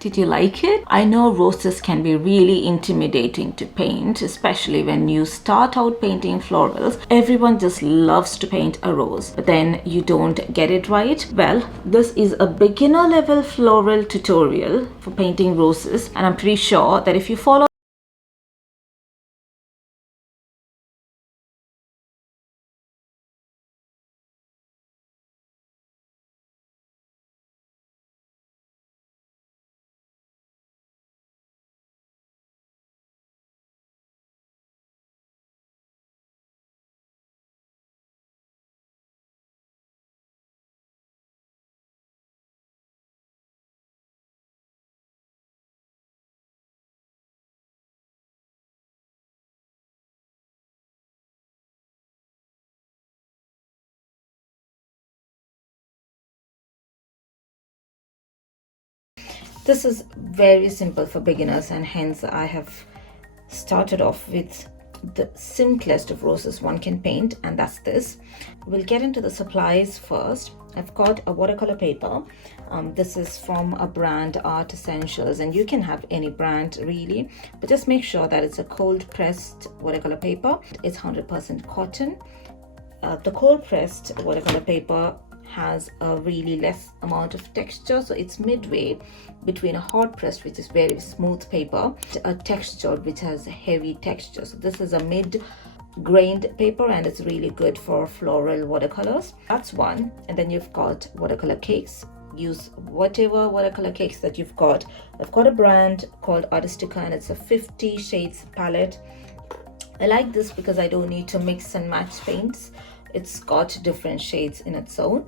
Did you like it? I know roses can be really intimidating to paint, especially when you start out painting florals. Everyone just loves to paint a rose, but then you don't get it right. Well, this is a beginner level floral tutorial for painting roses, and I'm pretty sure that if you follow this is very simple for beginners, and hence I have started off with the simplest of roses one can paint, and that's this. We'll get into the supplies first. I've got a watercolor paper. This is from a brand, Art Essentials, and you can have any brand really, but just make sure that it's a cold pressed watercolor paper. It's 100% cotton. The cold pressed watercolor paper has a really less amount of texture, so it's midway between a hot pressed, which is very smooth paper, a textured which has heavy texture. So this is a mid grained paper, and it's really good for floral watercolors. That's one. And then you've got watercolor cakes. Use whatever watercolor cakes that you've got. I've got a brand called Artistica, and it's a 50 shades palette. I like this because I don't need to mix and match paints. It's got different shades in its own.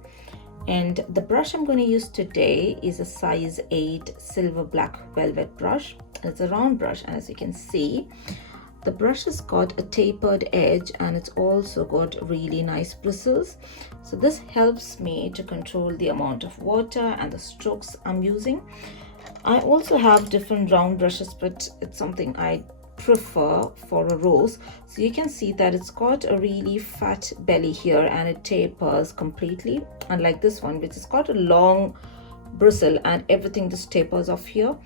And the brush I'm going to use today is a size 8 silver black velvet brush. It's a round brush, and as you can see, the brush has got a tapered edge, and it's also got really nice bristles. So this helps me to control the amount of water and the strokes I'm using. I also have different round brushes, but it's something I prefer for a rose. So you can see that it's got a really fat belly here, and it tapers completely, unlike this one which has got a long bristle and everything just tapers off here.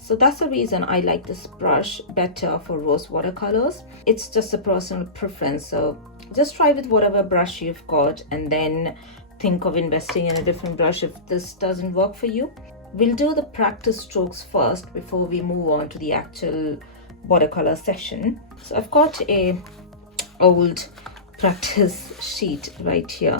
So that's the reason I like this brush better for rose watercolors. It's just a personal preference, so just try with whatever brush you've got, and then think of investing in a different brush if this doesn't work for you. We'll do the practice strokes first before we move on to the actual watercolor session. So I've got a old practice sheet right here.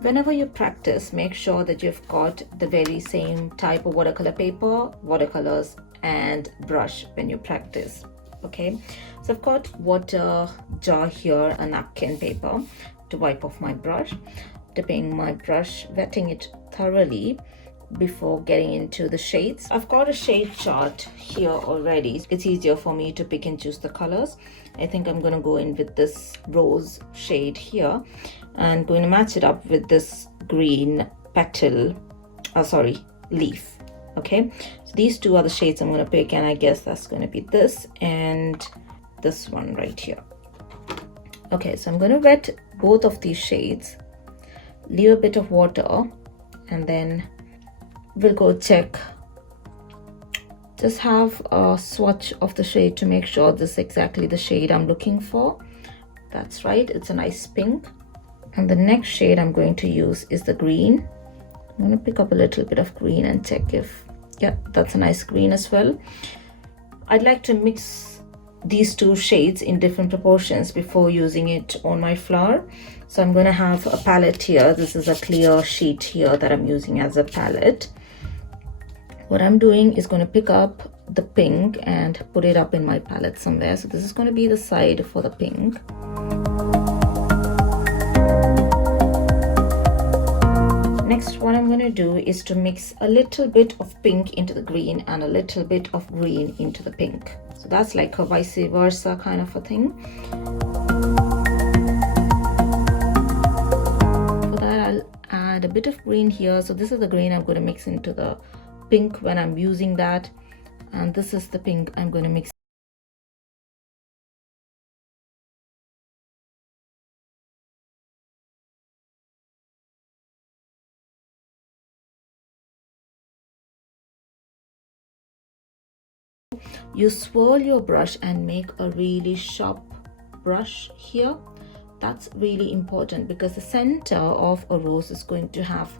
Whenever you practice, make sure that you've got the very same type of watercolor paper, watercolors, and brush when you practice. Okay, so I've got water jar here, a napkin paper to wipe off my brush, dipping my brush, wetting it thoroughly before getting into the shades. I've got a shade chart here already. It's easier for me to pick and choose the colors. I think I'm going to go in with this rose shade here, and going to match it up with this green petal, leaf. Okay, so these two are the shades I'm going to pick, and I guess that's going to be this and this one right here. Okay, so I'm going to wet both of these shades, leave a bit of water, and then we'll go check. Just have a swatch of the shade to make sure this is exactly the shade I'm looking for. That's right, it's a nice pink. And the next shade I'm going to use is the green. I'm going to pick up a little bit of green and check if, yeah, that's a nice green as well. I'd like to mix these two shades in different proportions before using it on my flower. So I'm going to have a palette here. This is a clear sheet here that I'm using as a palette. What I'm doing is going to pick up the pink and put it up in my palette somewhere. So this is going to be the side for the pink. Next, what I'm going to do is to mix a little bit of pink into the green and a little bit of green into the pink. So that's like a vice versa kind of a thing. For that, I'll add a bit of green here. So this is the green I'm going to mix into the pink when I'm using that, and this is the pink I'm going to mix you swirl your brush and make a really sharp brush here. That's really important because the center of a rose is going to have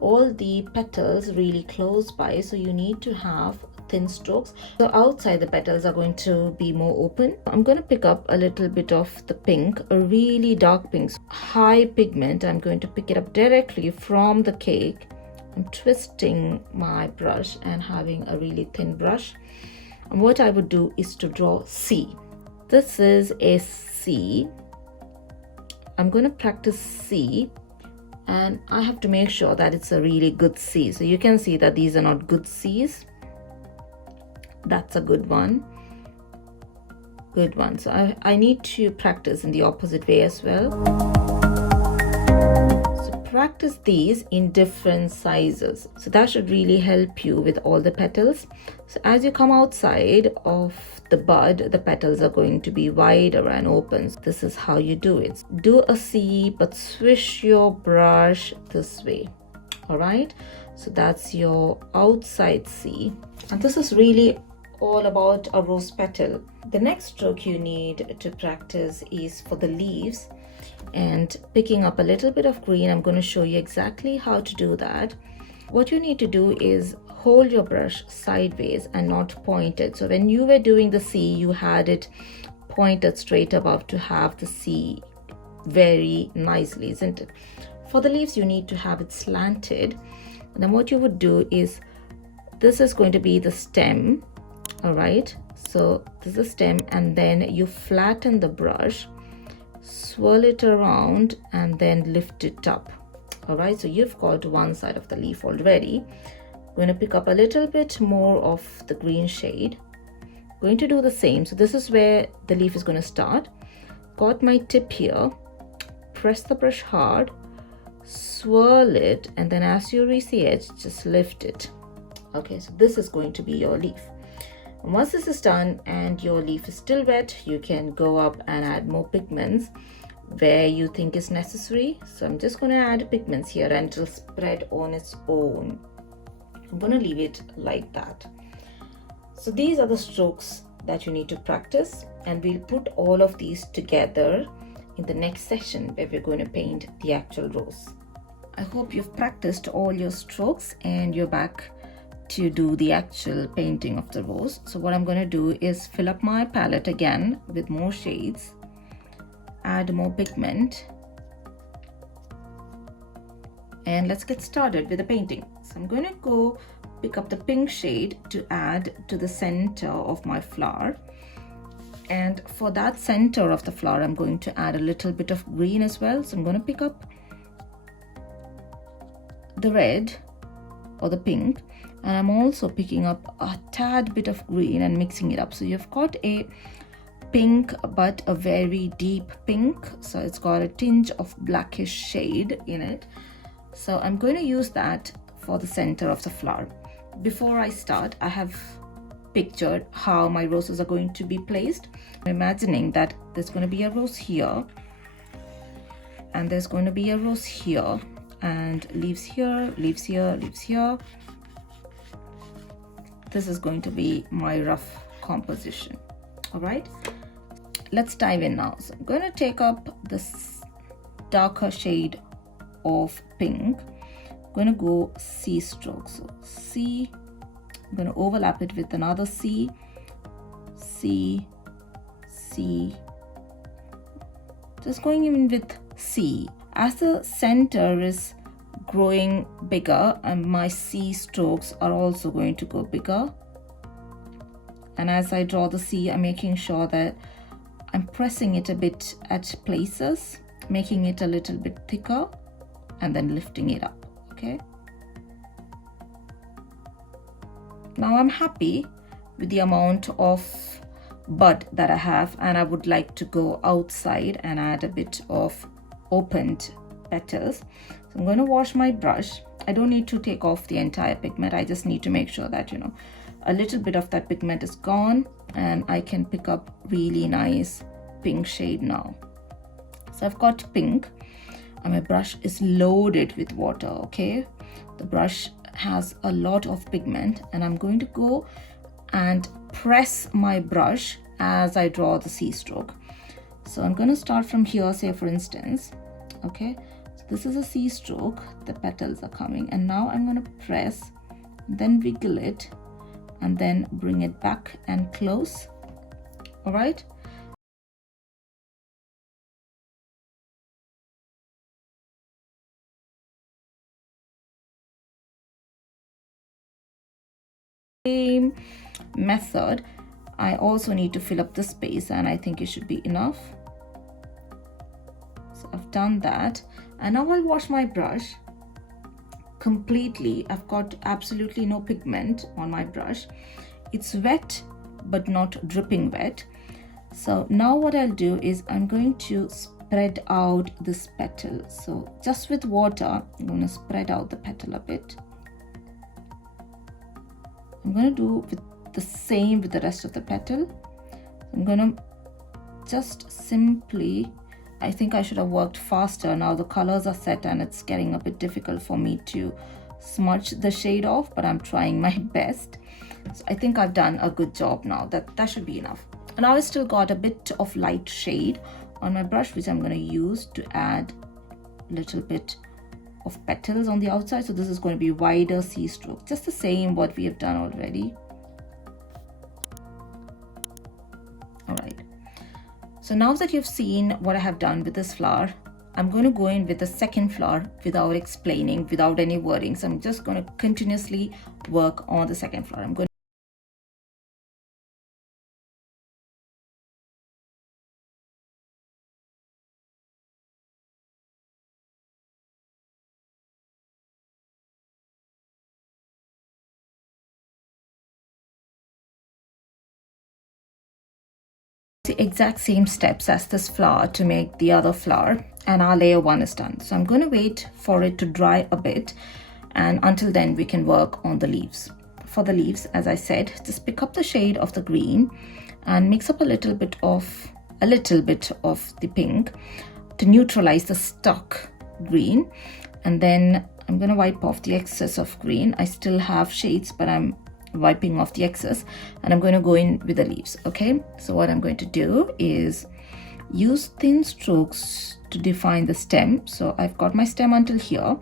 all the petals really close by, so you need to have thin strokes. So outside the petals are going to be more open. I'm going to pick up a little bit of the pink, a really dark pink, high pigment. I'm going to pick it up directly from the cake. I'm twisting my brush and having a really thin brush. And what I would do is to draw C. This is a C. I'm going to practice C, and I have to make sure that it's a really good C. So you can see that these are not good C's. That's a good one. Good one. So I need to practice in the opposite way as well. So practice these in different sizes. So that should really help you with all the petals. So as you come outside of the bud, the petals are going to be wider and open. So this is how you do it. Do a C, but swish your brush this way. All right. So that's your outside C. And this is really all about a rose petal. The next stroke you need to practice is for the leaves, and picking up a little bit of green. I'm going to show you exactly how to do that. What you need to do is hold your brush sideways and not pointed. So when you were doing the C, you had it pointed straight above to have the C very nicely, isn't it? For the leaves, you need to have it slanted. And then what you would do is, this is going to be the stem. All right, so this is the stem, and then you flatten the brush, swirl it around, and then lift it up. All right, so you've got one side of the leaf already. I'm going to pick up a little bit more of the green shade. I'm going to do the same. So this is where the leaf is going to start. Got my tip here, press the brush hard, swirl it, and then as you reach the edge, just lift it. Okay, so this is going to be your leaf. Once this is done and your leaf is still wet, you can go up and add more pigments where you think is necessary. So I'm just going to add pigments here and it'll spread on its own. I'm going to leave it like that. So these are the strokes that you need to practice, and we'll put all of these together in the next session where we're going to paint the actual rose. I hope you've practiced all your strokes and you're back to do the actual painting of the rose. So what I'm going to do is fill up my palette again with more shades, add more pigment, and let's get started with the painting. So I'm going to go pick up the pink shade to add to the center of my flower, and for that center of the flower I'm going to add a little bit of green as well. So I'm going to pick up the red or the pink, and I'm also picking up a tad bit of green and mixing it up. So you've got a pink, but a very deep pink, so it's got a tinge of blackish shade in it. So I'm going to use that for the center of the flower. Before I start, I have pictured how my roses are going to be placed. I'm imagining that there's going to be a rose here, and there's going to be a rose here, and leaves here, leaves here, leaves here. This is going to be my rough composition. All right, let's dive in now. So I'm going to take up this darker shade of pink. I'm going to go C stroke. So C, I'm going to overlap it with another C, C, C, just going in with C. As the center is growing bigger, and my C strokes are also going to go bigger, and as I draw the C, I'm making sure that I'm pressing it a bit at places, making it a little bit thicker, and then lifting it up. Okay, now I'm happy with the amount of bud that I have, and I would like to go outside and add a bit of opened petals. So I'm going to wash my brush. I don't need to take off the entire pigment. I just need to make sure that, you know, a little bit of that pigment is gone, and I can pick up really nice pink shade now. So I've got pink, and my brush is loaded with water. Okay, the brush has a lot of pigment, and I'm going to go and press my brush as I draw the C stroke. So I'm going to start from here, say for instance, okay, so this is a C stroke, the petals are coming, and now I'm going to press, then wiggle it, and then bring it back and close. All right. Same method, I also need to fill up the space, and I think it should be enough. So I've done that, and now I'll wash my brush completely. I've got absolutely no pigment on my brush. It's wet but not dripping wet. So now what I'll do is I'm going to spread out this petal. So just with water, I'm going to spread out the petal a bit. I'm going to do with the same with the rest of the petal. I'm going to just simply, I think I should have worked faster. Now the colors are set and it's getting a bit difficult for me to smudge the shade off, but I'm trying my best. So I think I've done a good job now. That should be enough. And now I still got a bit of light shade on my brush, which I'm going to use to add a little bit of petals on the outside. So this is going to be wider C stroke, just the same what we have done already. All right. So now that you've seen what I have done with this flower, I'm going to go in with the second flower without explaining, without any wording. So I'm just going to continuously work on the second flower. I'm going the exact same steps as this flower to make the other flower, and our layer one is done. So I'm going to wait for it to dry a bit, and until then we can work on the leaves. For the leaves, as I said, just pick up the shade of the green and mix up a little bit of the pink to neutralize the stuck green, and then I'm going to wipe off the excess of green. I still have shades, but I'm wiping off the excess, and I'm going to go in with the leaves. Okay, so what I'm going to do is use thin strokes to define the stem. So I've got my stem until here,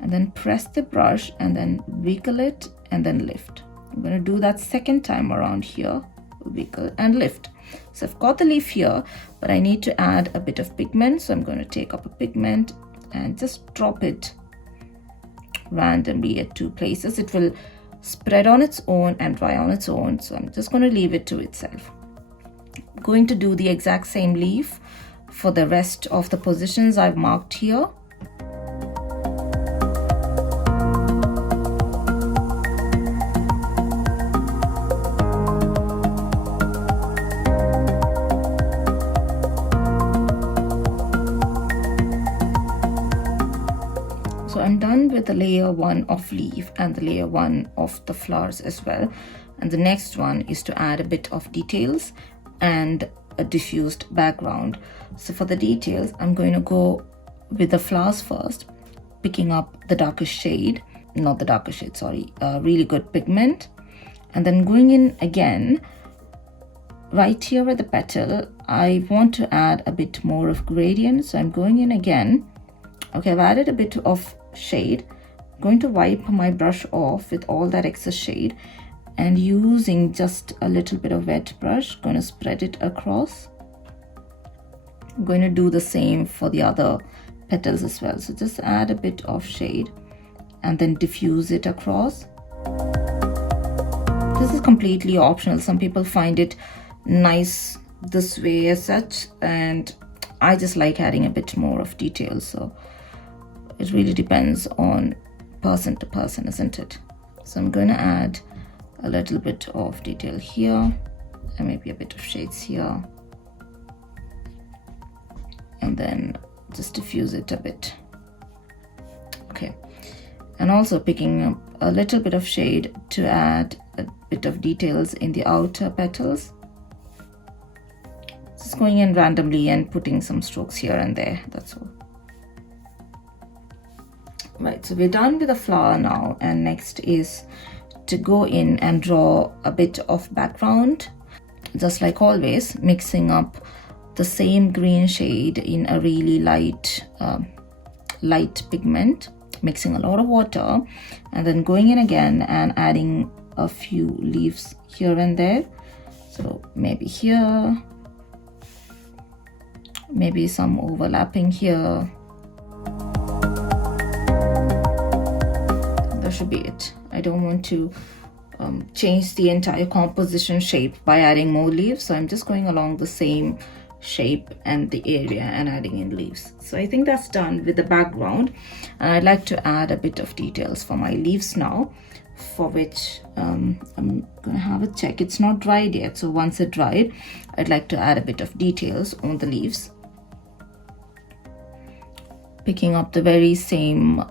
and then press the brush and then wiggle it and then lift. I'm going to do that second time around here, wiggle and lift. So I've got the leaf here, but I need to add a bit of pigment. So I'm going to take up a pigment and just drop it randomly at two places. It will spread on its own and dry on its own. So I'm just going to leave it to itself. I'm going to do the exact same leaf for the rest of the positions I've marked here. So I'm done with the layer one of leaf and the layer one of the flowers as well. And the next one is to add a bit of details and a diffused background. So for the details, I'm going to go with the flowers first, picking up the darkest shade, not the darkest shade, sorry, really good pigment. And then going in again, right here at the petal, I want to add a bit more of gradient. So I'm going in again. Okay, I've added a bit of shade. I'm going to wipe my brush off with all that excess shade, and using just a little bit of wet brush, going to spread it across. I'm going to do the same for the other petals as well. So just add a bit of shade and then diffuse it across. This is completely optional. Some people find it nice this way as such, and I just like adding a bit more of detail. So it really depends on person to person, isn't it? So I'm going to add a little bit of detail here and maybe a bit of shades here, and then just diffuse it a bit. Okay, and also picking up a little bit of shade to add a bit of details in the outer petals. Just going in randomly and putting some strokes here and there, that's all. Right, so we're done with the flower now, and next is to go in and draw a bit of background, just like always, mixing up the same green shade in a really light pigment, mixing a lot of water, and then going in again and adding a few leaves here and there. So maybe here, maybe some overlapping here. That should be it. I don't want to change the entire composition shape by adding more leaves, so I'm just going along the same shape and the area and adding in leaves. So I think that's done with the background, and I'd like to add a bit of details for my leaves now, for which I'm gonna have a check. It's not dried yet, so once it dried, I'd like to add a bit of details on the leaves, picking up the very same